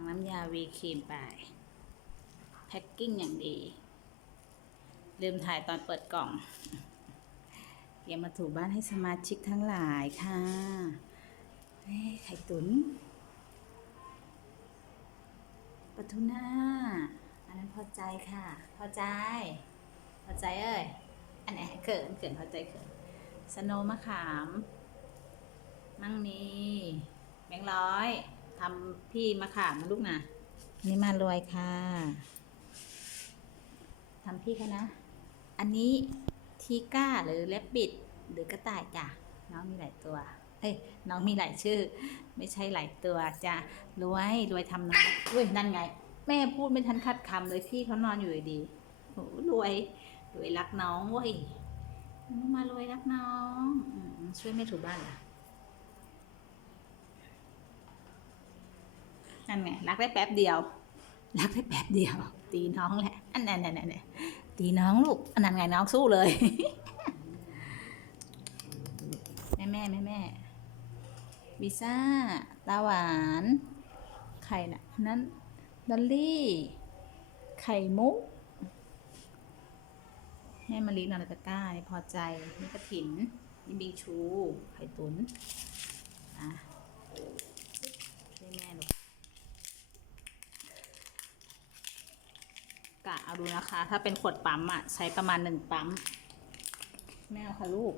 งน้ำยาวีครีมไป แพ็กกิ้งอย่างดี ลืมถ่ายตอนเปิดกล่องเตรียมมาถูบ้านให้สมาชิกทั้งหลายค่ะไข่ตุนปทูน่าอันนั้นพอใจค่ะ พอใจ พอใจเอ้ย อันไหนเขินเขินพอใจเขินสโนมะขาม มั่งมีแบงค์ร้อย ทำพี่มะขามนะลูกนะนี่มารวยค่ะทำพี่คะนะ อันนี้ทีก้าหรือแรบบิดหรือกระต่ายจ้ะน้องมีหลายตัว เอ้ยน้องมีหลายชื่อ ไม่ใช่หลายตัวจ้ะรวยรวยทำน้องอุ้ยนั่นไง แม่พูดไม่ทันคัดคำเลยพี่เขานอนอยู่ดีๆโหรวยรวยรักน้องเว้ยมารวยรักน้องอช่วยแม่ถูบ้านล่ะ นั่น ไงรักได้แป๊บเดียว รักได้แป๊บเดียว ตีน้องแหละอันนั้นนั่นนั่นตีน้องลูกอันนั้นไงน้องสู้เลย แม่แม่แม่แม่วิซ่าตาหวานไข่น่ะนั้นดอลลี่ ไข่มุกแม่มารีนาฬิกาก้าพอใจนี่กระถินนี่บิงชู ไข่ตุนอะช่วยแม่ลูก กะ เอาดูนะคะ ถ้าเป็นขวดปั๊มอะใช้ประมาณหนึ่งปั๊มแม่เอาค่ะลูก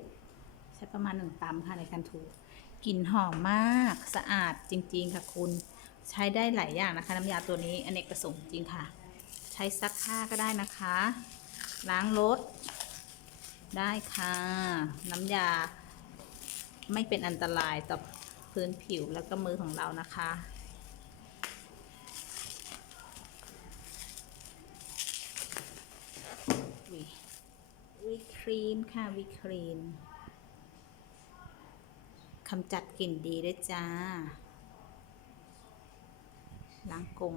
ใช้ประมาณหนึ่งปั๊มค่ะในการถูกลิ่นหอมมากสะอาดจริง ๆ ค่ะคุณใช้ได้หลายอย่างนะคะ น้ำยาตัวนี้อเนกประสงค์จริงค่ะ ใช้ซักผ้าก็ได้นะคะ ล้างรถได้ค่ะ น้ำยาไม่เป็นอันตรายต่อพื้นผิวแล้วก็มือของเรานะคะ วิวิ ครีมค่ะวิครีมคำจัดกลิ่นดีด้วยจ้า ล้างกรง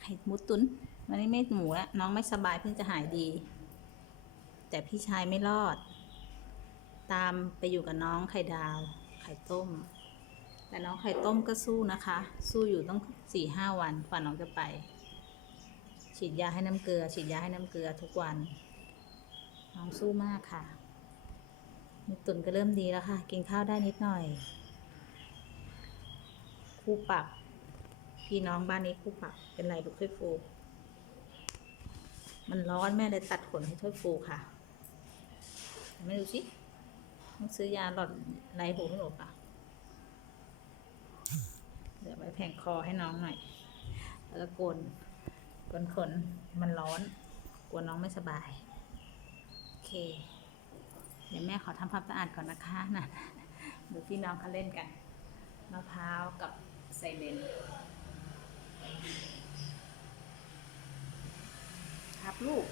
ไข่หมูตุนวันนี้ไม่หมูแล้วน้องไม่สบายเพิ่งจะหายดี แต่พี่ชายไม่รอด ตามไปอยู่กับน้องไข่ดาว ไข่ต้ม แต่น้องไข่ต้มก็สู้นะคะ สู้อยู่ต้องสี่ห้าวันกว่าน้องจะไป ฉีดยาให้น้ำเกลือ ฉีดยาให้น้ำเกลือทุกวัน น้องสู้มากค่ะมีตุ่นก็เริ่มดีแล้วค่ะ กินข้าวได้นิดหน่อย คู่ปรับ พี่น้องบ้านนี้คู่ปรับ เป็นไรลูกถ้วยฟู มันร้อนแม่เลยตัดขนให้ถ้วยฟูค่ะ ไม่ดูสิต้องซื้อยาหลอดไรหูให้หนูป่ะเดี๋ยวไปแผงคอให้น้องหน่อย แล้วก็โกนขนขน มันร้อน กลัวน้องไม่สบาย เค เดี๋ยวแม่ขอทำความสะอาดก่อนนะคะนะดูพี่น้องเขาเล่นกันมะพร้าวกับไซเลนครับลูก